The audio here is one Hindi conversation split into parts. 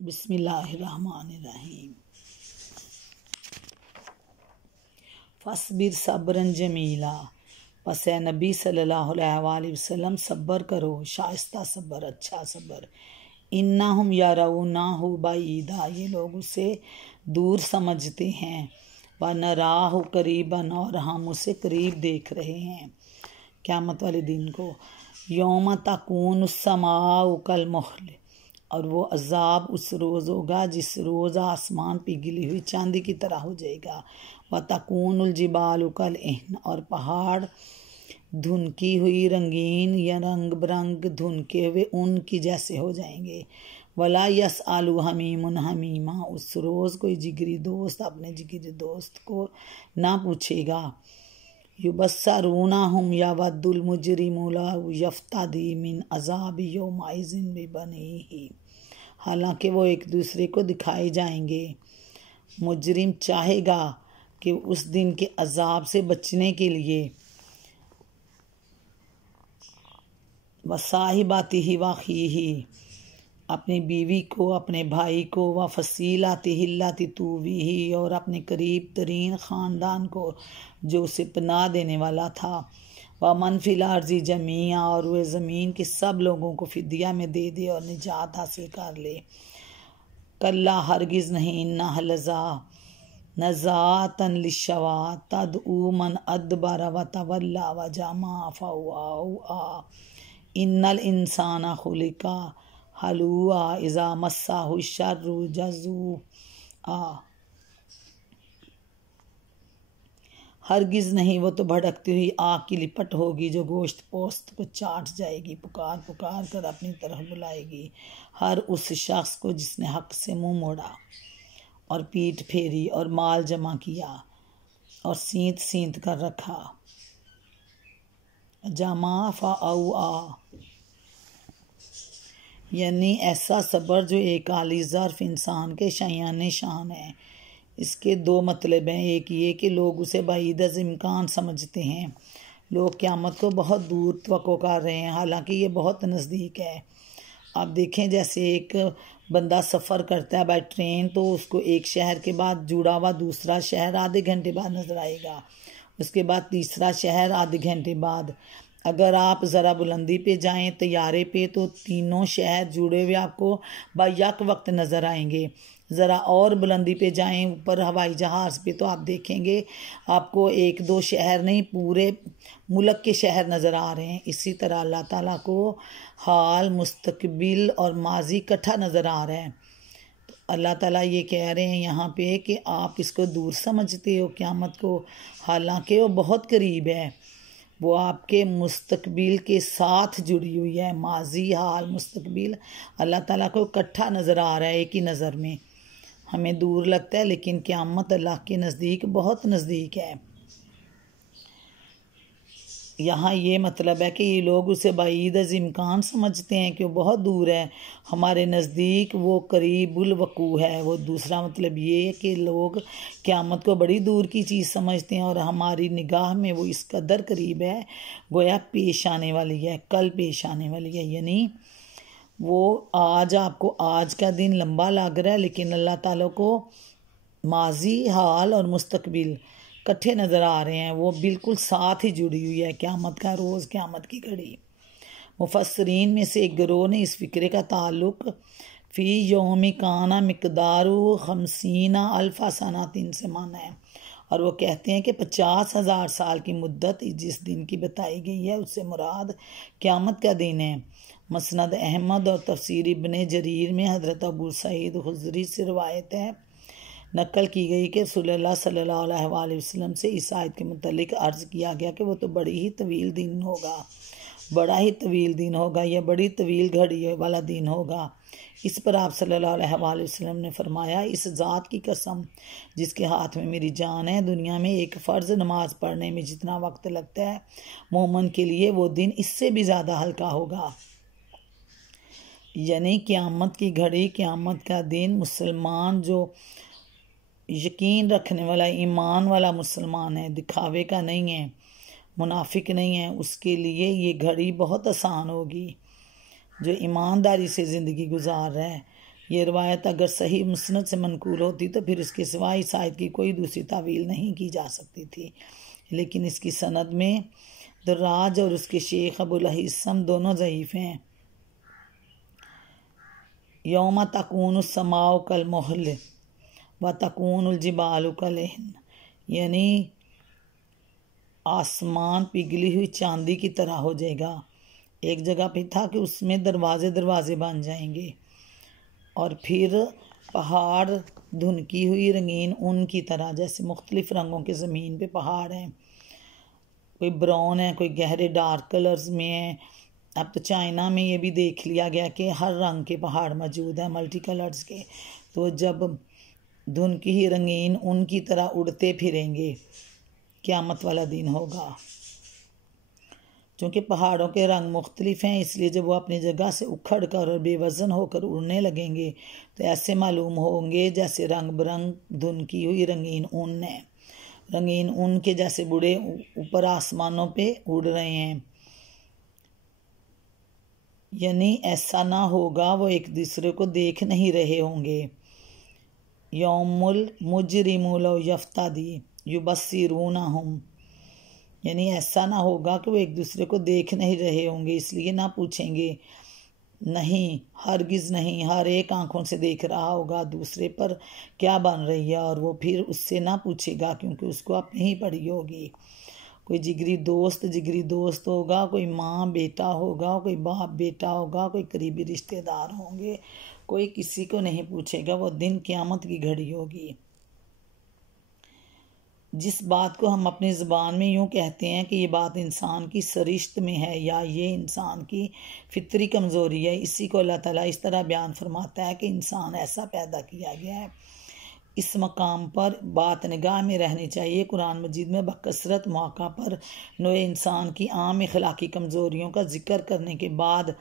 बिस्मिल्लाहिर्रहमानिर्रहीम। फस्बिर सब्रन जमीला, पस ए नबी सल्लल्लाहु अलैहि वसल्लम सब्र करो, शाइस्ता सब्र, अच्छा सब्र। इन्नहुम यरौनाहु बईदा, ये लोग उसे दूर समझते हैं। व नराहु करीबन, और हम उसे करीब देख रहे हैं क़यामत वाले दिन को। यौम तकून समाउ कल मुहल, और वो अजाब उस रोज़ होगा जिस रोज़ आसमान पिघली हुई चांदी की तरह हो जाएगा। व तकूनुल जिबालु कल इहन, और पहाड़ धुनकी हुई रंगीन या रंग बिरंग धुनके हुए ऊन की जैसे हो जाएंगे। वला यस आलू हमीमुन हमीमा, उस रोज़ कोई जिगरी दोस्त अपने जिगरी दोस्त को ना पूछेगा। युबस्सरूनहुम यवद्दुल मुजरिमु लौ यफ्तदी मिन अज़ाबि यौमइज़िन बिबनीही, हालांकि वो एक दूसरे को दिखाए जाएंगे। मुजरिम चाहेगा कि उस दिन के अजाब से बचने के लिए वसाहिबातिही वखीही, अपनी बीवी को, अपने भाई को, व फसीलातिही हिल्लाति तूवीही, और अपने करीब तरीन ख़ानदान को जो उसे पनाह देने वाला था। व मन फिल अर्ज़ि जमीआ, और वह ज़मीन के सब लोगों को फिदिया में दे दे और निजात हासिल कर ले। कल्ला, हरगिज़ नहीं, इन्नहा लज़ा नज़ातन लिश्शवा तदऊ मन अदबर व तवल्ला व जमा फअवा। इन्नल इंसाना खुलिका हलुआ इज़ा मस्साहु शर्रु जज़ुआ, हरगिज़ नहीं, वो तो भड़कती हुई आग की लिपट होगी जो गोश्त पोस्त को चाट जाएगी, पुकार पुकार कर अपनी तरफ बुलाएगी हर उस शख्स को जिसने हक से मुंह मोड़ा और पीठ फेरी और माल जमा किया और सींत सींत कर रखा। जमा फ़अवा, यानी ऐसा सब्र जो एक आली ज़र्फ़ इंसान के शयान शान है। इसके दो मतलब हैं। एक ये कि लोग उसे बाईद अज़ इम्कान समझते हैं, लोग क़यामत को बहुत दूर तवक्को कर रहे हैं, हालांकि ये बहुत नज़दीक है। आप देखें, जैसे एक बंदा सफ़र करता है बाय ट्रेन, तो उसको एक शहर के बाद जुड़ा हुआ दूसरा शहर आधे घंटे बाद नज़र आएगा, उसके बाद तीसरा शहर आधे घंटे बाद। अगर आप ज़रा बुलंदी पे जाएं तैयारे पे, तो तीनों शहर जुड़े हुए आपको बायक वक्त नज़र आएंगे। ज़रा और बुलंदी पे जाएं ऊपर हवाई जहाज़ पे, तो आप देखेंगे आपको एक दो शहर नहीं, पूरे मुल्क के शहर नज़र आ रहे हैं। इसी तरह अल्लाह ताला को हाल, मुस्तकबिल और माजी इकट्ठा नज़र आ रहा है। तो अल्लाह ताला ये कह रहे हैं यहाँ पे कि आप इसको दूर समझते हो क़यामत को, हालांकि वो बहुत करीब है। वो आपके मुस्तकबिल के साथ जुड़ी हुई है। माजी, हाल, मुस्तकबिल अल्लाह ताला को इकट्ठा नज़र आ रहा है एक ही नज़र में। हमें दूर लगता है, लेकिन क़यामत अल्लाह के नज़दीक बहुत नज़दीक है। यहाँ ये मतलब है कि ये लोग उसे बाईद अज़ इम्कान समझते हैं कि वो बहुत दूर है, हमारे नज़दीक वो करीबुल वकू है। वो दूसरा मतलब ये है कि लोग क़यामत को बड़ी दूर की चीज़ समझते हैं और हमारी निगाह में वो इस कदर करीब है, गोया पेश आने वाली है, कल पेश आने वाली है। यानी वो आज आपको आज का दिन लंबा लग रहा है, लेकिन अल्लाह ताला को माजी, हाल और मुस्तकबिल इकट्ठे नज़र आ रहे हैं। वो बिल्कुल साथ ही जुड़ी हुई है क़यामत का रोज़, क़यामत की घड़ी। मुफस्सरीन में से एक गिरोह ने इस फ़िक्रे का ताल्लुक़ फ़ी यौमी काना मिक़दारु खमसीना अल्फ़ा सनातिन से माना है, और वो कहते हैं कि 50,000 साल की मुद्दत जिस दिन की बताई गई है उससे मुराद क़यामत का दिन है। मसनद अहमद और तफसीर इब्ने जरीर में हज़रत अबू सईद खुदरी से रवायत है, नकल की गई कि रसूलुल्लाह सल्लल्लाहु अलैहि वसल्लम से इस आयत के मुतालिक अर्ज़ किया गया कि वो तो बड़ी ही तवील दिन होगा, बड़ा ही तवील दिन होगा, यह बड़ी तवील घड़ी वाला दिन होगा। इस पर आप सल्लल्लाहु अलैहि वसल्लम ने फरमाया, इस ज़ात की कसम जिसके हाथ में मेरी जान है, दुनिया में एक फ़र्ज़ नमाज पढ़ने में जितना वक्त लगता है, मोमिन के लिए वो दिन इससे भी ज़्यादा हल्का होगा। यानी क़यामत की घड़ी, क़यामत का दिन, मुसलमान जो यकीन रखने वाला, ईमान वाला मुसलमान है, दिखावे का नहीं है, मुनाफिक नहीं है, उसके लिए ये घड़ी बहुत आसान होगी। जो ईमानदारी से ज़िंदगी गुजार रहा है, ये रवायत अगर सही मुस्नद से मनकूल होती तो फिर इसके सिवा इस आयत की कोई दूसरी तावील नहीं की जा सकती थी, लेकिन इसकी सनद में दर्राज और उसके शेख अबुल हिस्सम दोनों ज़ईफ़ हैं। यौम तकून समाओ कल मोहल व तकून जिबाल कलहन, यानी आसमान पिघली हुई चांदी की तरह हो जाएगा। एक जगह पे था कि उसमें दरवाजे दरवाजे बन जाएंगे, और फिर पहाड़ धुनकी हुई रंगीन ऊन की तरह, जैसे मुख्तलिफ रंगों के ज़मीन पे पहाड़ हैं, कोई ब्राउन है, कोई गहरे डार्क कलर्स में है। अब तो चाइना में ये भी देख लिया गया कि हर रंग के पहाड़ मौजूद हैं, मल्टी कलर्स के। तो जब धुनकी ही रंगीन ऊन की तरह उड़ते फिरेंगे, क़यामत वाला दिन होगा। चूँकि पहाड़ों के रंग मुख्तलिफ हैं, इसलिए जब वो अपनी जगह से उखड़ कर और बेवज़न होकर उड़ने लगेंगे तो ऐसे मालूम होंगे जैसे रंग बिरंग धुनकी हुई रंगीन ऊन है, रंगीन ऊन के जैसे बुढ़े ऊपर आसमानों पे उड़ रहे हैं। यानी ऐसा ना होगा वो एक दूसरे को देख नहीं रहे होंगे। यौमुल मुजरिमुल यफ्तादी युबस्सिरूनहुम, यानी ऐसा ना होगा कि वो एक दूसरे को देख नहीं रहे होंगे, इसलिए ना पूछेंगे। नहीं, हरगिज़ नहीं, हर एक आंखों से देख रहा होगा दूसरे पर क्या बन रही है, और वो फिर उससे ना पूछेगा क्योंकि उसको अपनी ही पड़ी होगी। कोई जिगरी दोस्त होगा, कोई माँ बेटा होगा, कोई बाप बेटा होगा, कोई करीबी रिश्तेदार होंगे, कोई किसी को नहीं पूछेगा। वो दिन क़यामत की घड़ी होगी। जिस बात को हम अपनी ज़बान में यूँ कहते हैं कि ये बात इंसान की सरिश्त में है या ये इंसान की फितरी कमज़ोरी है, इसी को अल्लाह ताला इस तरह बयान फरमाता है कि इंसान ऐसा पैदा किया गया है। इस मकाम पर बात निगाह में रहनी चाहिए। कुरान मजीद में बकसरत मौका पर नोए इंसान की आम अखलाकी कमज़ोरियों का जिक्र करने के बाद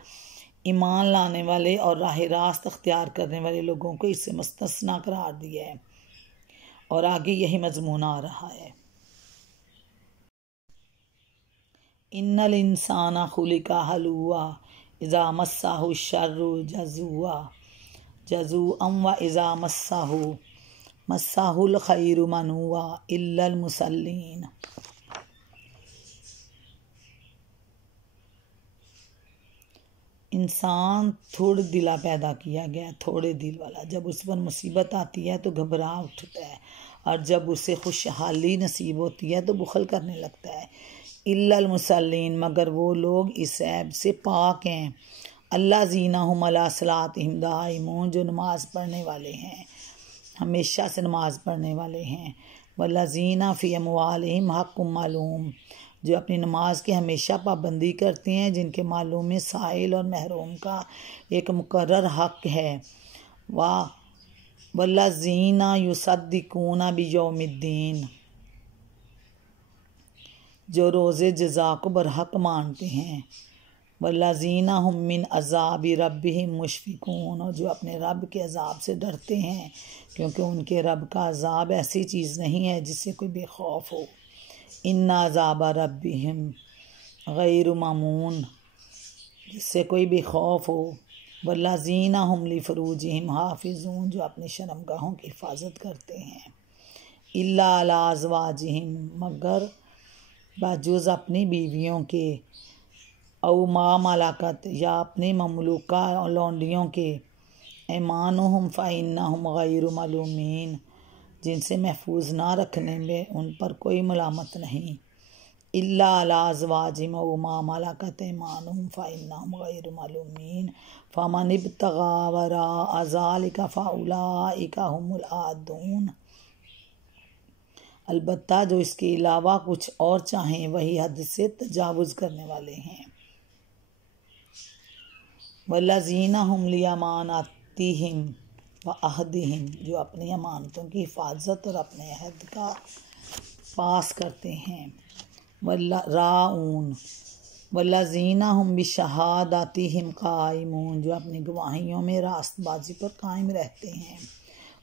ईमान लाने वाले और राह रास्त अख्तियार करने वाले लोगों को इससे मुस्तस्ना करार दिया है, और आगे यही मजमून आ रहा है। इन्नल इंसाना खुलिका हलुआ इज़ा मस्साहु शर्रु जज़ूअन व इज़ा मस्साहुल खैरु मनुआ इल्लल मुसल्लीन। इंसान थोड़े दिला पैदा किया गया, थोड़े दिल वाला। जब उस पर मुसीबत आती है तो घबरा उठता है, और जब उसे खुशहाली नसीब होती है तो बुखल करने लगता है। इल्लल मुसल्लीन, मगर वो लोग इस ऐब से पाक हैं। अल्लाज़ीना अला सलातिहिम दाइमून, जो नमाज़ पढ़ने वाले हैं, हमेशा से नमाज़ पढ़ने वाले हैं। वल्लज़ीना फ़ी अमवालिहिम हक़्क़ुम मालूम, जो अपनी नमाज की हमेशा पाबंदी करते हैं, जिनके मालूम में साइल और महरूम का एक मुकर्रर हक़ है। वल्लज़ीना युसद्दिक़ूना बियौमिद्दीन, जो रोज़े जज़ा को बरहक मानते हैं। वल्लज़ीना हुम मिन अज़ाबि रब्बिहिम मुशफ़िकून, और जो अपने रब के अज़ाब से डरते हैं, क्योंकि उनके रब का अज़ाब ऐसी चीज़ नहीं है जिससे कोई बेखौफ हो। इन्ना अज़ाबा रब्बिहिम गैरु मामून, जिससे कोई बेखौफ हो। वल्लज़ीना हुम लिफ़ुरूजिहिम हाफ़िज़ून, जो अपनी शर्मगाहों की हिफाजत करते हैं। इल्ला अला अज़वाजिहिम, मगर बाजुज़ अपनी बीवियों के, औ मा मलाकत, या अपने ममलूका लौंडियों के, ऐमानुहुम फ़इन्नहुम गैरु मलूमीन, जिनसे महफूज ना रखने में उन पर कोई मलामत नहीं। इल्ला अला अज़वाजिहिम औ मा मलाकत ऐमानुहुम फ़इन्नहुम गैरु मलूमीन फ़मन इब्तगा वराअ ज़ालिका फ़उलाइका हुमुल आदून, अलबत्ता जो इसके अलावा कुछ और चाहें वही हद से तजावुज़ करने वाले हैं। वल्लज़ीना हुम लिअमानातिहिम व अहदिहिम, जो अपनी अमानतों की हिफाजत और अपने अहद का पास करते हैं। राऊन वल्लज़ीना हुम बिशहादातिहिम काइमून, जो अपनी गवाहियों में रास्तबाजी पर कायम रहते हैं।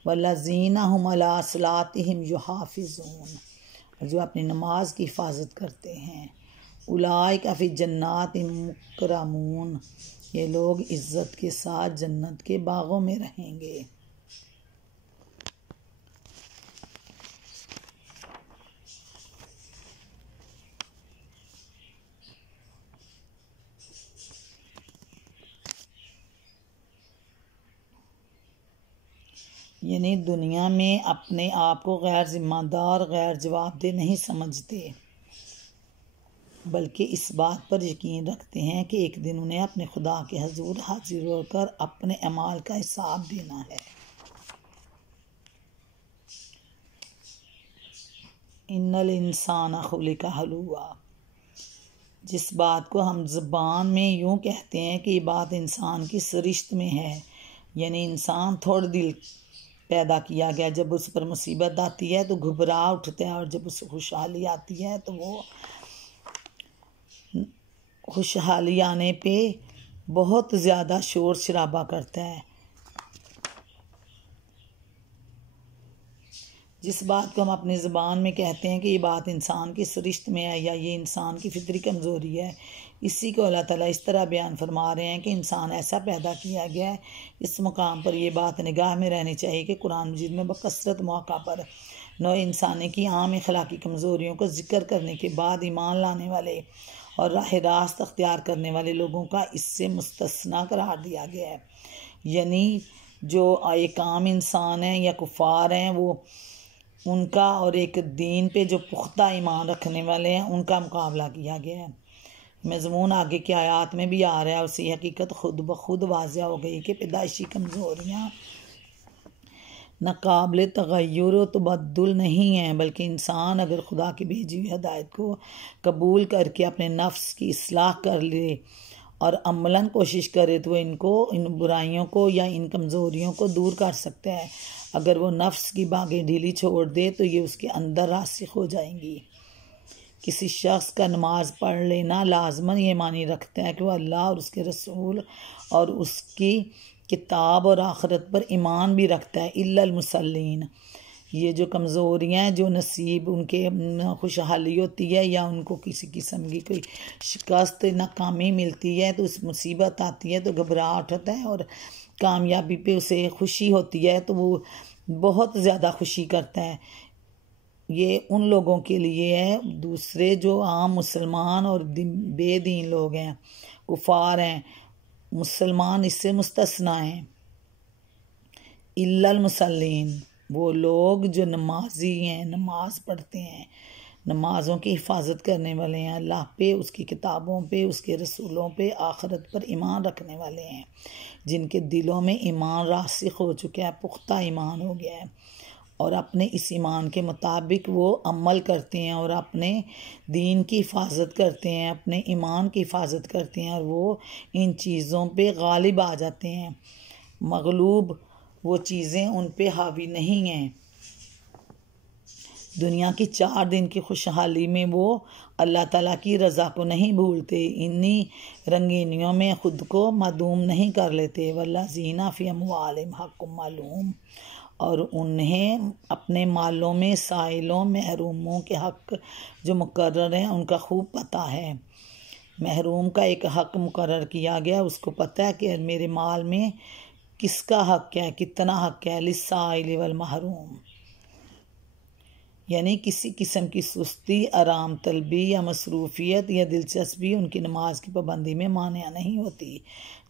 वल्लज़ीना हुम अला सलातिहिम युहाफ़िज़ून, जो अपनी नमाज की हिफाजत करते हैं। उलाइका फी जन्नात मुकरमून, ये लोग इज्जत के साथ जन्नत के बागों में रहेंगे। यानी दुनिया में अपने आप को गैर जिम्मेदार, गैर जवाबदेह नहीं समझते, बल्कि इस बात पर यकीन रखते हैं कि एक दिन उन्हें अपने खुदा के हजूर हाजिर होकर अपने अमाल का हिसाब देना है। इन्नल इंसान खुलिका हलूआ, जिस बात को हम ज़बान में यूँ कहते हैं कि ये बात इंसान की सरिश्त में है, यानी इंसान थोड़ा दिल पैदा किया गया, जब उस पर मुसीबत आती है तो घबरा उठता है, और जब उसे खुशहाली आती है तो वो खुशहाली आने पे बहुत ज़्यादा शोर शराबा करता है। जिस बात को हम अपनी ज़बान में कहते हैं कि ये बात इंसान की सरिश्त में है या ये इंसान की फितरी कमज़ोरी है, इसी को अल्लाह ताला इस तरह बयान फरमा रहे हैं कि इंसान ऐसा पैदा किया गया है। इस मुकाम पर यह बात निगाह में रहनी चाहिए कि कुरान मजीद में बकसरत मौका पर नौ इंसानी की आम अखलाकी कमज़ोरियों को जिक्र करने के बाद ईमान लाने वाले और राह रास्त अख्तियार करने वाले लोगों का इससे मुस्तस्ना करार दिया गया है। यानी जो एक आम इंसान हैं या कुफार हैं, वो उनका और एक दीन पे जो पुख्ता ईमान रखने वाले हैं उनका मुकाबला किया गया है। मज़मून आगे की आयात में भी आ रहा है, उसी हकीकत खुद ब खुद वाज़िह हो गई कि पैदाइशी कमज़ोरियाँ नाकाबिल तग़य्युर व तबद्दुल नहीं हैं, बल्कि इंसान अगर खुदा की भेजी हुई हदायत को कबूल करके अपने नफ्स की इस्लाह कर ले और अमलन कोशिश करे तो इन बुराइयों को या इन कमज़ोरियों को दूर कर सकता है। अगर वो नफ्स की बागें ढीली छोड़ दे तो ये उसके अंदर रासिख हो जाएंगी। किसी शख्स का नमाज पढ़ लेना लाजमन ये मानी रखता है कि वह अल्लाह और उसके रसूल और उसकी किताब और आखिरत पर ईमान भी रखता है। इल्लल मुसल्लीन, ये जो कमज़ोरियाँ जो नसीब उनके खुशहाली होती है या उनको किसी किस्म की कोई शिकस्त नाकामी मिलती है तो उस मुसीबत आती है तो घबराहट होता है, और कामयाबी पे उसे खुशी होती है तो वो बहुत ज़्यादा खुशी करता है। ये उन लोगों के लिए है। दूसरे जो आम मुसलमान और बेदीन लोग हैं, कुफार हैं, मुसलमान इससे मुस्तस्ना हैं। इल्लल मुसल्लीन, वो लोग जो नमाजी हैं, नमाज पढ़ते हैं, नमाज़ों की हिफाजत करने वाले हैं, अल्लाह पे, उसकी किताबों पे, उसके रसूलों पे, आखिरत पर ईमान रखने वाले हैं, जिनके दिलों में ईमान रासिख हो चुका है, पुख्ता ईमान हो गया है, और अपने इस ईमान के मुताबिक वो अमल करते हैं और अपने दीन की हिफाजत करते हैं, अपने ईमान की हिफाजत करते हैं, और वो इन चीज़ों पे गालिब आ जाते हैं। मगलूब वो चीज़ें उन पे हावी नहीं हैं। दुनिया की 4 दिन की खुशहाली में वो अल्लाह ताला की रज़ा को नहीं भूलते, इन्हीं रंगीनियों में ख़ुद को मादूम नहीं कर लेते। वल्लज़ीना फ़ी अम्वालिहिम हक़्क़ुम मालूम, और उन्हें अपने मालों में साइलों महरूमों के हक़ जो मुकर्रर हैं उनका खूब पता है। महरूम का एक हक़ मुकर्रर किया गया, उसको पता है कि मेरे माल में किसका हक़ है, कितना हक़ है। लिस्साइल वल महरूम, यानी किसी किस्म की सुस्ती, आराम तलबी या मसरूफ़ियत या दिलचस्पी उनकी नमाज की पाबंदी में मानिया नहीं होती।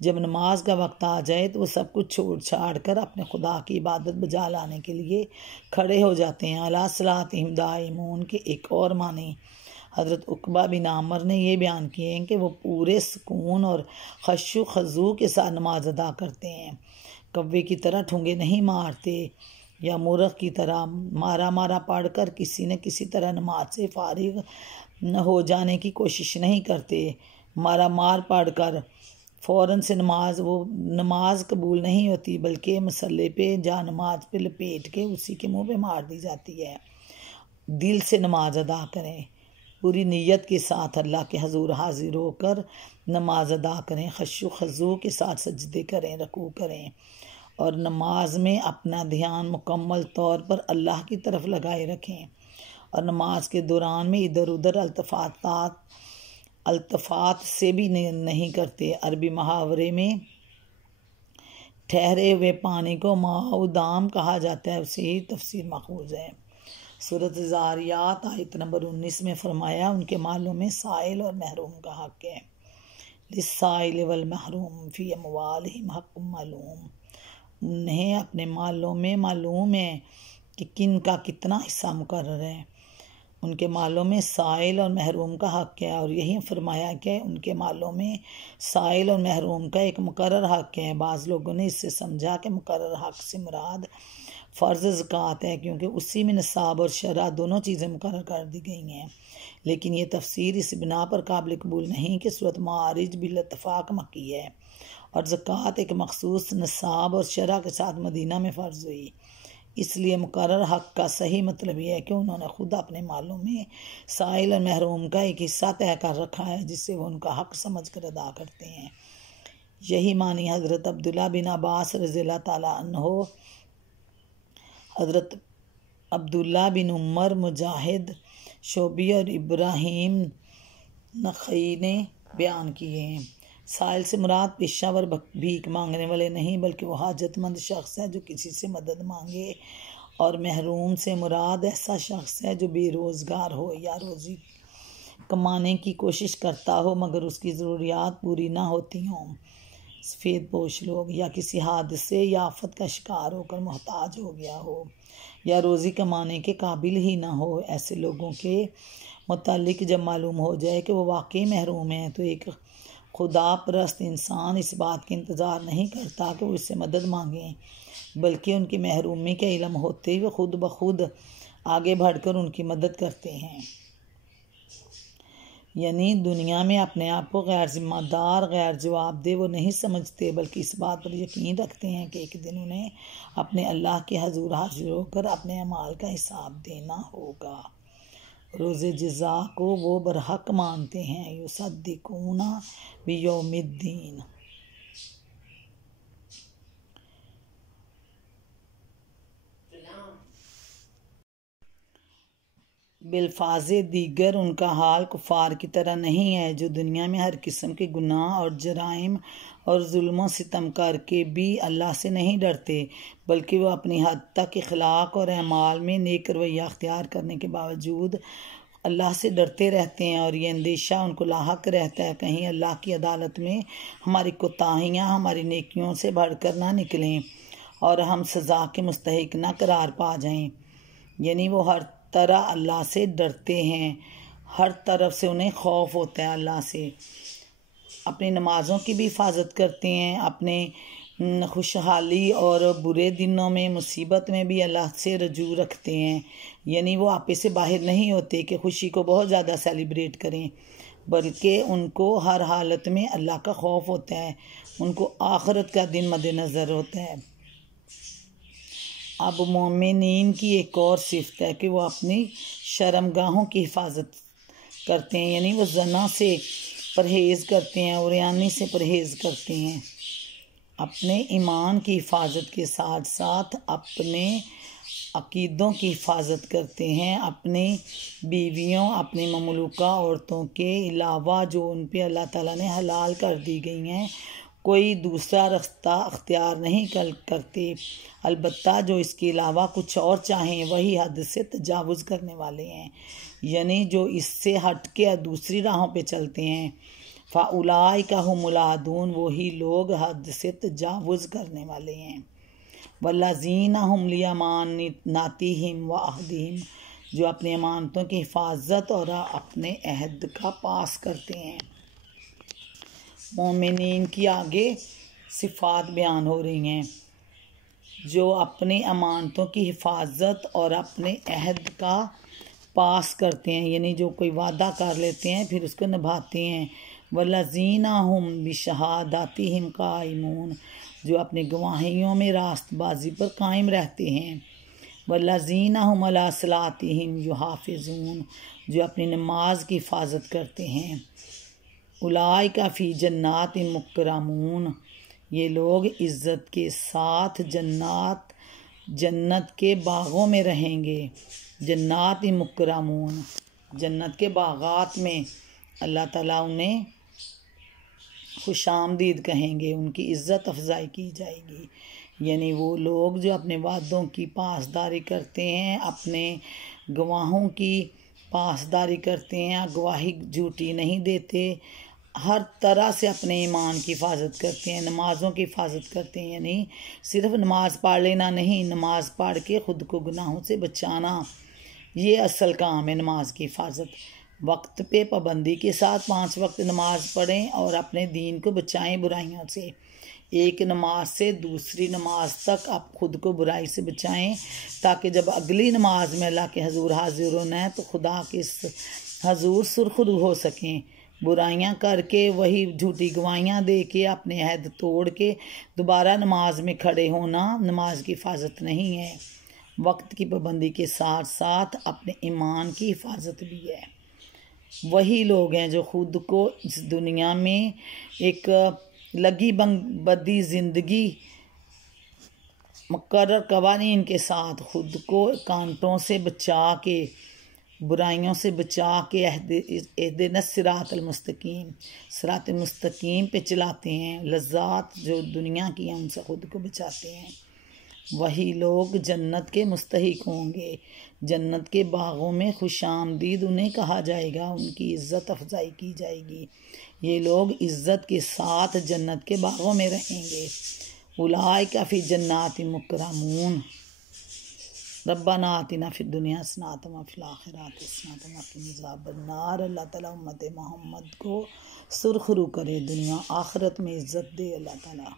जब नमाज का वक्त आ जाए तो वो सब कुछ छोड़ छाड़ कर अपने खुदा की इबादत बजा लाने के लिए खड़े हो जाते हैं। अला सलातिहिम दाइमून के एक और मानी हज़रत उक़बा बिन आमिर ने ये बयान किए हैं कि वो पूरे सुकून और खशु खजू के साथ नमाज अदा करते हैं। कव्वे की तरह ठुंगे नहीं मारते या मूर्ख की तरह मारा मारा पढ़कर किसी न किसी तरह नमाज से फारिग हो जाने की कोशिश नहीं करते। मारा मार पढ़कर फ़ौरन से नमाज कबूल नहीं होती, बल्कि मसल्ले पे जा नमाज पे लपेट के उसी के मुंह पे मार दी जाती है। दिल से नमाज अदा करें, पूरी नीयत के साथ अल्लाह के हजूर हाजिर होकर नमाज अदा करें, खशु खजू के साथ सजदे करें, रकू करें, और नमाज में अपना ध्यान मुकम्मल तौर पर अल्लाह की तरफ लगाए रखें, और नमाज के दौरान में इधर उधर अल्तफातात अल्तफात से भी नहीं करते। अरबी मुहावरे में ठहरे हुए पानी को माउदाम कहा जाता है, उसे ही तफसीर माखूज है। सूरत ज़ारियात आयत नंबर 19 में फरमाया, उनके मालों में साइल और महरूम का हक है। लिस्साइल वल महरूम फी अमवालिहिम हक़्क़ुम मालूम, उन्हें अपने मालों में मालूम है कि किन का कितना हिस्सा मुकर्रर है। उनके मालों में साइल और महरूम का हक है, और यही फरमाया कि उनके मालों में साइल और महरूम का एक मुकर्रर हक है। बाज़ लोगों ने इससे समझा कि मुकर्रर हक से मुराद फ़र्ज़ ज़कात है, क्योंकि उसी में निसाब और शरअ दोनों चीज़ें मुकर्रर कर दी गई हैं। लेकिन ये तफसीर इस बिना पर काबिल कबूल नहीं कि सूरत मारिज बिल इत्तिफ़ाक़ मक्की है और ज़कात एक मखसूस निसाब और शरअ के साथ मदीना में फ़र्ज़ हुई। इसलिए मुकर्रर हक़ का सही मतलब यह है कि उन्होंने खुद अपने मालों में साइल और महरूम का एक हिस्सा तय कर रखा है, जिससे वो उनका हक़ समझ कर अदा करते हैं। यही मानी हज़रत अब्दुल्ला बिन अब्बास रज़ियल्लाहु ताला अन्हो, हज़रत अब्दुल्ला बिन उमर, मुजाहिद, शोबी और इब्राहीम नख़ई ने बयान किए हैं। साइल से मुराद पेशावर भीख मांगने वाले नहीं, बल्कि वो हाजतमंद शख्स है जो किसी से मदद मांगे, और महरूम से मुराद ऐसा शख्स है जो बेरोज़गार हो या रोज़ी कमाने की कोशिश करता हो मगर उसकी ज़रूरियात पूरी ना होती हों। सफ़ेद पोश लोग या किसी हादसे या आफत का शिकार होकर मोहताज हो गया हो या रोज़ी कमाने के काबिल ही ना हो, ऐसे लोगों के मुतालिक जब मालूम हो जाए कि वो वाकई महरूम है, तो एक खुदा परस्त इंसान इस बात के इंतज़ार नहीं करता कि वो इससे मदद मांगें, बल्कि उनकी महरूमी के इल्म होते हुए खुद ब खुद आगे बढ़कर उनकी मदद करते हैं। यानी दुनिया में अपने आप को गैर जिम्मेदार, गैर जवाबदेह वो नहीं समझते, बल्कि इस बात पर यकीन रखते हैं कि एक दिन उन्हें अपने अल्लाह के हजूर हाजिर होकर अपने अमाल का हिसाब देना होगा। रोज़े जज़ा को वो बरहक मानते हैं। युसद्दिकूना बियौमिद्दीन। बिलफाज़े दीगर उनका हाल कुफ़ार की तरह नहीं है, जो दुनिया में हर किस्म के गुनाह और जराइम और जुल्म सितम करके भी अल्लाह से नहीं डरते, बल्कि वो अपनी हद तक इखलाक और अमाल में नेक रवैया अख्तियार करने के बावजूद अल्लाह से डरते रहते हैं। और ये अंदेशा उनको लाहक रहता है, कहीं अल्लाह की अदालत में हमारी कोताहियाँ हमारी नेकियों से बढ़कर ना निकलें और हम सज़ा के मुस्तहिक ना करार पा जाएं। यानी वो हर तरह अल्लाह से डरते हैं, हर तरफ से उन्हें खौफ होता है अल्लाह से। अपनी नमाज़ों की भी हिफाजत करते हैं, अपने खुशहाली और बुरे दिनों में, मुसीबत में भी अल्लाह से रजू रखते हैं। यानी वो आपे से बाहर नहीं होते कि खुशी को बहुत ज़्यादा सेलिब्रेट करें, बल्कि उनको हर हालत में अल्लाह का खौफ होता है, उनको आखिरत का दिन मद्देनज़र होता है। अब मोमिनीन की एक और सिफ़त है कि वो अपनी शर्मगाहों की हिफाजत करते हैं, यानी वो ज़ना से परहेज़ करते हैं और यानी से परहेज़ करते हैं। अपने ईमान की हिफाजत के साथ साथ अपने अकीदों की हिफाजत करते हैं। अपनी बीवियों, अपनी ममलूका औरतों के अलावा जो उन पे अल्लाह ताला ने हलाल कर दी गई हैं, कोई दूसरा रास्ता अख्तियार नहीं करते। अलबत्ता जो इसके अलावा कुछ और चाहें वही हद से तजावुज़ करने वाले हैं, यानी जो इससे हट के दूसरी राहों पे चलते हैं। फ़ाउलाइका हुमुल आदून, वही लोग हद से तजावुज़ करने वाले हैं। वल्लज़ीना हुम लिअमानातिहिम व अहदिहिम, जो अपनी अमानतों की हिफाजत और अपने अहद का पास करते हैं। मोमिनीन की आगे सिफ़ात बयान हो रही हैं, जो अपनी अमानतों की हिफाजत और अपने अहद का पास करते हैं, यानी जो कोई वादा कर लेते हैं फिर उसको निभाते हैं। वल्लज़ीना हुम बिशहादातिहिम काइमून, जो अपनी गवाहियों में रास्तबाजी पर कायम रहते हैं। वल्लज़ीना हुम अला सलातिहिम युहाफ़िज़ून, जो अपनी नमाज की हिफाजत करते हैं। उलाइका फ़ी जन्नातिन मुकर्रमून, ये लोग इज़्ज़त के साथ जन्नत के बागों में रहेंगे। जन्नातिन मुकर्रमून, जन्नत के बागात में अल्लाह ताला उन्हें खुशामदीद कहेंगे, उनकी इज़्ज़त अफजाई की जाएगी। यानी वो लोग जो अपने वादों की पासदारी करते हैं, अपने गवाहों की पासदारी करते हैं, गवाही झूठी नहीं देते, हर तरह से अपने ईमान की हिफाजत करते हैं, नमाज़ों की हिफाजत करते हैं। यानी सिर्फ नमाज पढ़ लेना नहीं, नमाज पढ़ के ख़ुद को गुनाहों से बचाना, ये असल काम है नमाज की हिफाजत। वक्त पे पाबंदी के साथ 5 वक्त नमाज पढ़ें और अपने दीन को बचाएं बुराइयों से। एक नमाज से दूसरी नमाज तक आप खुद को बुराई से बचाएं, ताकि जब अगली नमाज में अल्लाह के हजूर हाजिर होना है तो खुदा के हजूर सुरखरू हो सकें। बुराइयां करके, वही झूठी गवाहियाँ दे के, अपने अहद तोड़ के दोबारा नमाज में खड़े होना नमाज की हिफाजत नहीं है। वक्त की पाबंदी के साथ साथ अपने ईमान की हिफाजत भी है। वही लोग हैं जो खुद को इस दुनिया में एक लगी बदी ज़िंदगी मुकर्रर कवानीन के साथ खुद को कांटों से बचा के, बुराइयों से बचा के एहदे सिरात मुस्तकीम पे चलाते हैं। लज्जात जो दुनिया की हैं उनसे खुद को बचाते हैं। वही लोग जन्नत के मुस्तहिक होंगे। जन्नत के बागों में खुशामदीद उन्हें कहा जाएगा, उनकी इज़्ज़त अफजाई की जाएगी। ये लोग इज़्ज़त के साथ जन्नत के बागों में रहेंगे। उलाइका फी जन्नातिन मुकर्रमून रब्बना आतिना फिद दुनिया हसनतम व फिल आखिरति हसनतम व क़िना अज़ाबन्नार। अल्लाह ताला उम्मत मोहम्मद को सुरखरू करे, दुनिया आखिरत में इज़्ज़त दे अल्लाह ताला।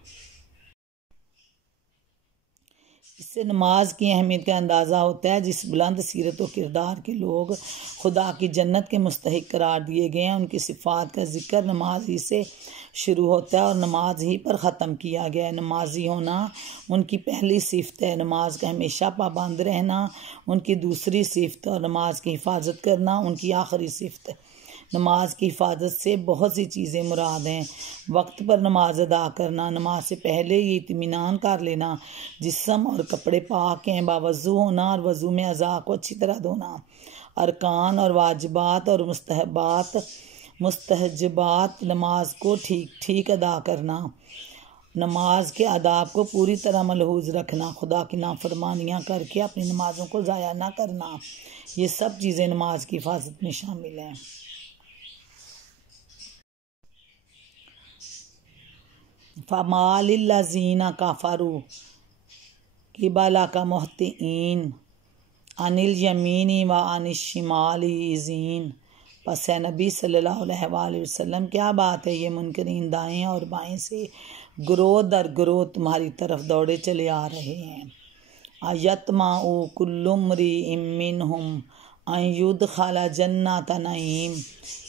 इससे नमाज की अहमियत का अंदाज़ा होता है। जिस बुलंद सीरत व किरदार के लोग खुदा की जन्नत के मुस्तहिक करार दिए गए हैं, उनकी सिफ़ात का ज़िक्र नमाज ही से शुरू होता है और नमाज ही पर ख़त्म किया गया है। नमाजी होना उनकी पहली सिफ़त है, नमाज का हमेशा पाबंद रहना उनकी दूसरी सिफ़त, और नमाज की हिफाजत करना उनकी आखिरी सिफ़त है। नमाज की हिफाजत से बहुत सी चीज़ें मुराद हैं। वक्त पर नमाज अदा करना, नमाज से पहले ये इत्मीनान कर लेना जिस्म और कपड़े पाक हैं, बावज़ू होना और वज़ू में अज़ा को अच्छी तरह धोना, अरकान और वाजिबात और मुस्तहजबात नमाज को ठीक ठीक अदा करना, नमाज के आदाब को पूरी तरह मलहूज़ रखना, खुदा की नाफरमानियाँ करके अपनी नमाज़ों को ज़ाया ना करना, ये सब चीज़ें नमाज की हिफाजत में शामिल हैं। फ़मालिल्लज़ीना कफ़रू क़िबला का मुहतिईन अनिल यमीनी व अनिश शिमाली इज़ीन। पस नबी सल्लल्लाहु अलैहि वसल्लम, क्या बात है, ये मुनकरीन दाएँ और बाएँ से ग्रोह दर ग्रोह तुम्हारी तरफ दौड़े चले आ रहे हैं। अयतमाउ कुल्लु म्रिइन मिनहुम अन युदखला जन्नत नईम,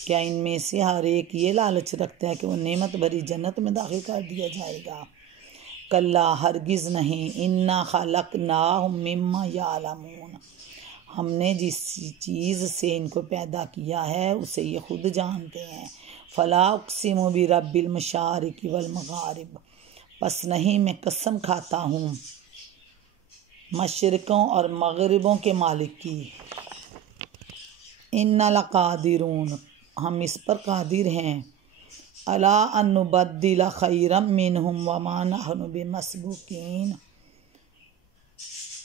क्या इनमें से हर एक ये लालच रखता है कि वो नेमत भरी जन्नत में दाखिल कर दिया जाएगा। कल्ला, हरगिज़ नहीं, इन्ना खलक़नाहुम मिम्मा यालमून, हमने जिस चीज़ से इनको पैदा किया है उसे ये खुद जानते हैं। फ़ला उक़सिमु बिरब्बिल मशारिक़ि वल मग़ारिब, बस नहीं मैं कसम खाता हूँ मशरिक़ों और मग़रिबों के मालिक की। इन्ना लक़ादिरून, हम इस पर कादिर हैं। अला अन नुबद्दिला खैरम मिनहुम व मा नहनु बिमस्बूकीन,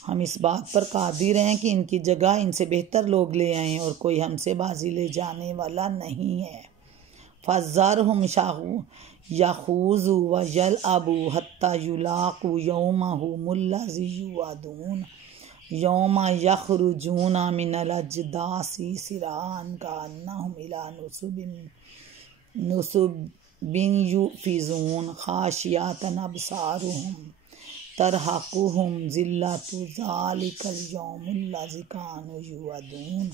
हम इस बात पर कादिर हैं कि इनकी जगह इनसे बेहतर लोग ले आएँ और कोई हमसे बाजी ले जाने वाला नहीं है। फ़ज़रहुम यख़ूज़ू व यलअबू हत्ता युलाक़ू यौमहुमुल्लज़ी युअदून यौमा यख़रुजूना मिनल अजदासी सिराअन कअन्नहुम इला नुसुबिन युफ़िज़ून ख़ाशिअतन अबसारुहुम तरहक़ुहुम ज़िल्लतु ज़ालिकल यौमुल्लज़ी कानू युअदून।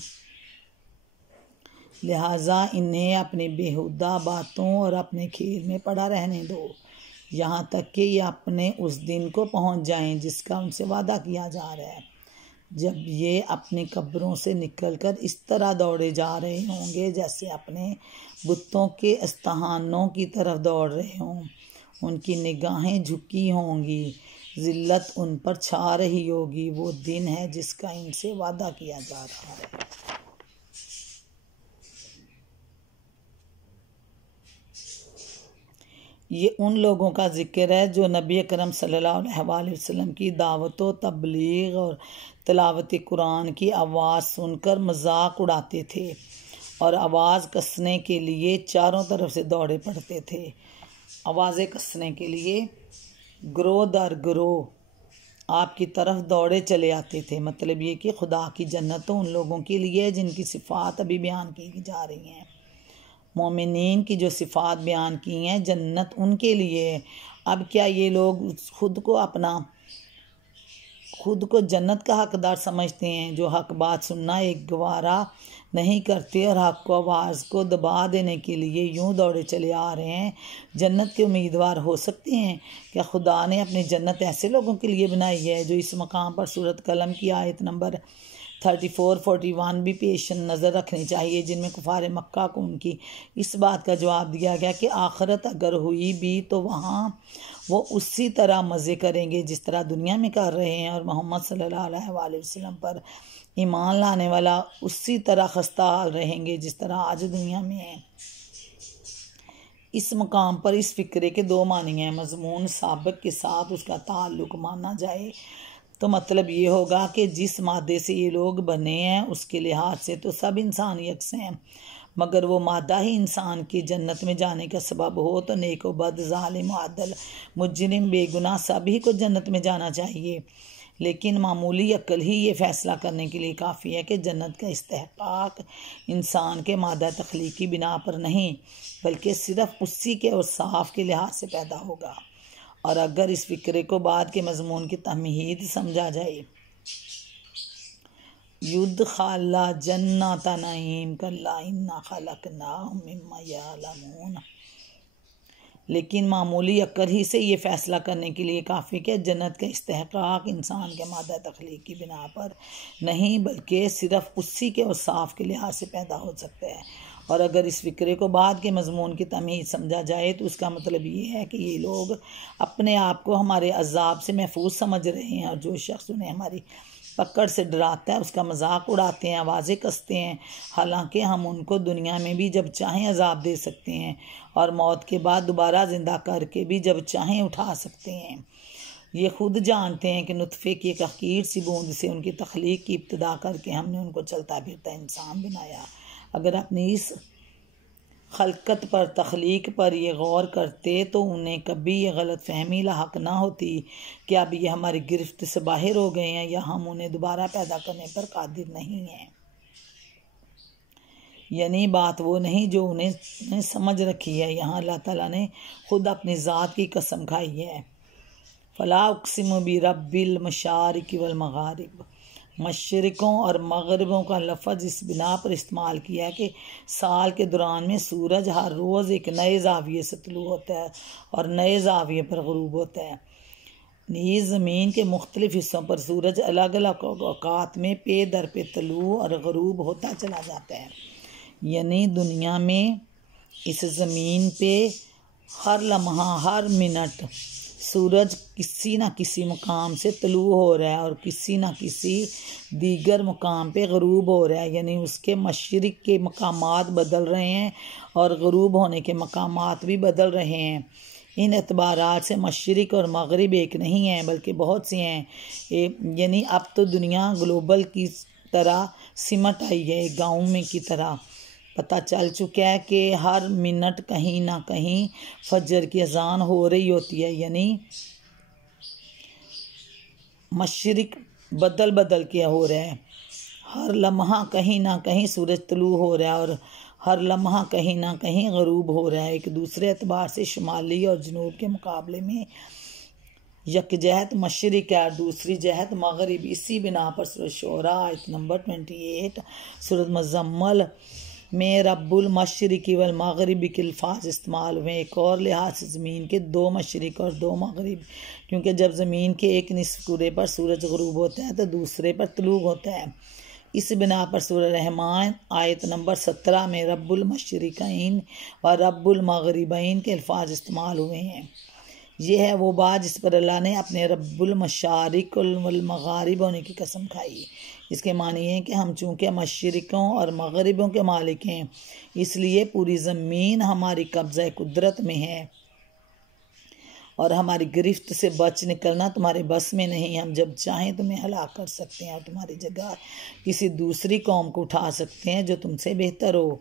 लिहाजा इन्हें अपनी बेहुदा बातों और अपने खेल में पड़ा रहने दो, यहाँ तक कि ये अपने उस दिन को पहुँच जाएं जिसका उनसे वादा किया जा रहा है, जब ये अपनी कब्रों से निकलकर इस तरह दौड़े जा रहे होंगे जैसे अपने बुतों के अस्तहानों की तरफ दौड़ रहे हों। उनकी निगाहें झुकी होंगी, ज़िल्लत उन पर छा रही होगी। वो दिन है जिसका इनसे वादा किया जा रहा है। ये उन लोगों का जिक्र है जो नबी अकरम सल्लल्लाहु अलैहि वसल्लम की दावत व तबलीग और तिलावत कुरान की आवाज़ सुनकर मजाक उड़ाते थे और आवाज़ कसने के लिए चारों तरफ से दौड़े पड़ते थे। आवाज़ें कसने के लिए ग्रोह दर ग्रोह आपकी तरफ दौड़े चले आते थे। मतलब ये कि खुदा की जन्नत तो उन लोगों के लिए है जिनकी सिफ़ात अभी बयान की जा रही हैं। मोमिनीन की जो सिफ़ात बयान की हैं, जन्नत उनके लिए है। अब क्या ये लोग खुद को जन्नत का हकदार समझते हैं, जो हक बात सुनना एक गवारा नहीं करते और हक को आवाज़ को दबा देने के लिए यूं दौड़े चले आ रहे हैं, जन्नत के उम्मीदवार हो सकते हैं? क्या खुदा ने अपनी जन्नत ऐसे लोगों के लिए बनाई है? जो इस मकाम पर सूरत कलम की आयत नंबर 34-41 भी पेश नज़र रखनी चाहिए, जिनमें कुफार मक्का को उनकी इस बात का जवाब दिया गया कि आखिरत अगर हुई भी तो वहाँ वो उसी तरह मज़े करेंगे जिस तरह दुनिया में कर रहे हैं, और मोहम्मद सल्लल्लाहु अलैहि वसल्लम पर ईमान लाने वाला उसी तरह खस्ता हाल रहेंगे जिस तरह आज दुनिया में है। इस मकाम पर इस फ़िक्रे के दो मानी हैं। मज़मून साबिक़ के साथ उसका ताल्लुक़ माना जाए तो मतलब ये होगा कि जिस मादे से ये लोग बने हैं उसके लिहाज से तो सब इंसान यकसे हैं, मगर वो मादा ही इंसान की जन्नत में जाने का सबब हो तो नेक व बद, ज़ालिम आदल, मुजरिम बेगुनाह सभी को जन्नत में जाना चाहिए। लेकिन मामूली अक्ल ही ये फ़ैसला करने के लिए काफ़ी है कि जन्नत का इस्तेहकाक इंसान के मादा तख्लीकी बिना पर नहीं, बल्कि सिर्फ़ उसी के औसाफ के लिहाज से पैदा होगा। और अगर इस फ़िक्रे को बाद के मज़मून की तमहीद समझा जाए, युद्ध खाला जन्नत नईम कल्ला इन्ना खलकनाहुम मिम्मा यअलमून, लेकिन मामूली अक्ल ही से ये फ़ैसला करने के लिए काफ़ी कि जन्नत का इस्तेहकाक इंसान के मादा तख्लीक की बिना पर नहीं, बल्कि सिर्फ़ उसी के औसाफ के लिहाज से पैदा हो सकता है। और अगर इस फ़िक्रे को बाद के मज़मून की तमीज़ समझा जाए तो उसका मतलब ये है कि ये लोग अपने आप को हमारे अज़ाब से महफूज समझ रहे हैं, और जो शख्स उन्हें हमारी पकड़ से डराता है उसका मजाक उड़ाते हैं, आवाज़ें कसते हैं, हालांकि हम उनको दुनिया में भी जब चाहें अजाब दे सकते हैं और मौत के बाद दोबारा ज़िंदा करके भी जब चाहें उठा सकते हैं। ये खुद जानते हैं कि नुतफ़े की एक हकीर सी बूंद से उनकी तख्लीक की इब्तिदा करके हमने उनको चलता फिरता इंसान बनाया। अगर अपनी इस खलकत पर, तख्लीक पर ये गौर करते तो उन्हें कभी ये गलत फहमी लाहक ना होती कि अब ये हमारी गिरफ्त से बाहर हो गए हैं या हम उन्हें दोबारा पैदा करने पर कादिर नहीं हैं। यानी बात वो नहीं जो उन्हें समझ रखी है। यहाँ अल्लाह ताला ने खुद अपनी ज़ात की कसम खाई है। फ़ला उक़्सिमु बिरब्बिल मशारिक़ वल मग़ारिब, मशरिक़ों और मग़रिबों का लफ्ज़ इस बिना पर इस्तेमाल किया है कि साल के दौरान में सूरज हर रोज़ एक नए ज़ाविये से तुलू होता है और नए ज़ाविये पर ग़ुरूब होता है। नीज़ ज़मीन के मुख्तलिफ़ हिस्सों पर सूरज अलग अलग औक़ात में पे दर पे तुलू और ग़ुरूब होता चला जाता है। यानी दुनिया में इस ज़मीन पे हर लम्हा, हर मिनट सूरज किसी न किसी मकाम से तुलू हो रहा है और किसी न किसी दीगर मकाम पे ग़ुरूब हो रहा है। यानी उसके मशरिक़ के मकामात बदल रहे हैं और ग़ुरूब होने के मकामात भी बदल रहे हैं। इन एतबारात से मशरिक़ और मग़रिब एक नहीं हैं बल्कि बहुत सी हैं। यानी अब तो दुनिया ग्लोबल की तरह सिमट आई है, एक गाँव में की तरह। पता चल चुका है कि हर मिनट कहीं ना कहीं फजर की अजान हो रही होती है। यानी मशरिक़ बदल बदल के हो रहा है, हर लम्हा कहीं ना कहीं सूरज तुलू हो रहा है और हर लम्हा कहीं ना कहीं ग़ुरूब हो रहा है। एक दूसरे एतबार से शुमाली और जनूब के मुकाबले में एक जहत मशरिक़ है और दूसरी जहत मग़रिब। इसी बिना पर सूरह शोरा आयत नंबर 28, सूरह मुज़म्मल में रब्बुल मशरिक़ वल मग़रिब के अल्फाज इस्तेमाल हुए। एक और लिहाज से ज़मीन के दो मशरिक़ और दो मग़रिब, क्योंकि जब ज़मीन के एक निस्फ़ कुरे पर सूरज ग़ुरूब होता है तो दूसरे पर तुलू होता है। इस बिना पर सूरह रहमान आयत नंबर 17 में रब्बुल मशरिक़ैन व रब्बुल मग़रिबैन के अल्फाज इस्तेमाल हुए हैं। यह है वो बात जिस पर अल्लाह ने अपने रब्बुल मशारिक़ वल मग़ारिब होने की कसम खाई। इसके मानी है कि हम चूँकि मशरिक़ों और मग़रिबों के मालिक हैं, इसलिए पूरी ज़मीन हमारी कब्ज़ा कुदरत में है और हमारी गिरफ्त से बच निकलना तुम्हारे बस में नहीं। हम जब चाहें तुम्हें हलाक कर सकते हैं और तुम्हारी जगह किसी दूसरी कौम को उठा सकते हैं जो तुमसे बेहतर हो।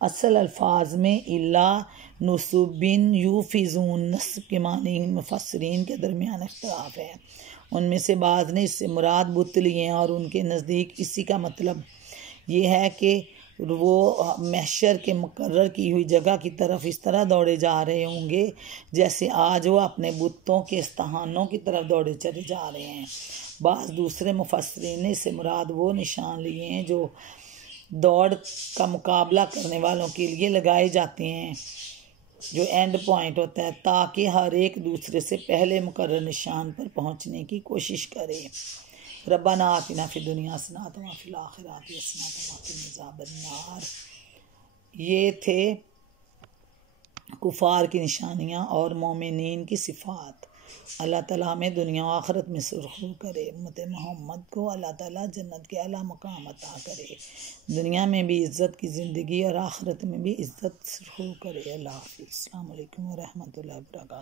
असल अल्फाज में इल्ला नुसुबिन यूफिजून नस्ब के मानी मुफस्सिरीन के दरमियान इख्तिलाफ है। उनमें से बाद ने इससे मुराद बुत लिए हैं और उनके नज़दीक इसी का मतलब ये है कि वो महशर के मुकर्रर की हुई जगह की तरफ इस तरह दौड़े जा रहे होंगे जैसे आज वो अपने बुतों के इस्ताहानों की तरफ दौड़े चले जा रहे हैं। बाज़ दूसरे मुफस्सिरीन ने इससे मुराद वो निशान लिए हैं जो दौड़ का मुकाबला करने वालों के लिए लगाए जाते हैं, जो एंड पॉइंट होता है, ताकि हर एक दूसरे से पहले मुकर्रर निशान पर पहुंचने की कोशिश करे। रब्बना आतिना फिद दुनिया हसनतम व फिल आखिरति हसनतम व क़िना अज़ाबन्नार। ये थे कुफार की निशानियाँ और मोमिनीन की सिफ़ात। अल्लाह ताला हमें दुनिया और आखिरत में सुरखरू करे। उम्मत मोहम्मद को अल्लाह ताला जन्नत के आला मकाम अता करे। दुनिया में भी इज़्ज़त की ज़िंदगी और आखिरत में भी इज़्ज़त सुरखरू करे। अल्लाह हाफ़िज़। अस्सलामु अलैकुम व रहमतुल्लाहि व बरकातहू।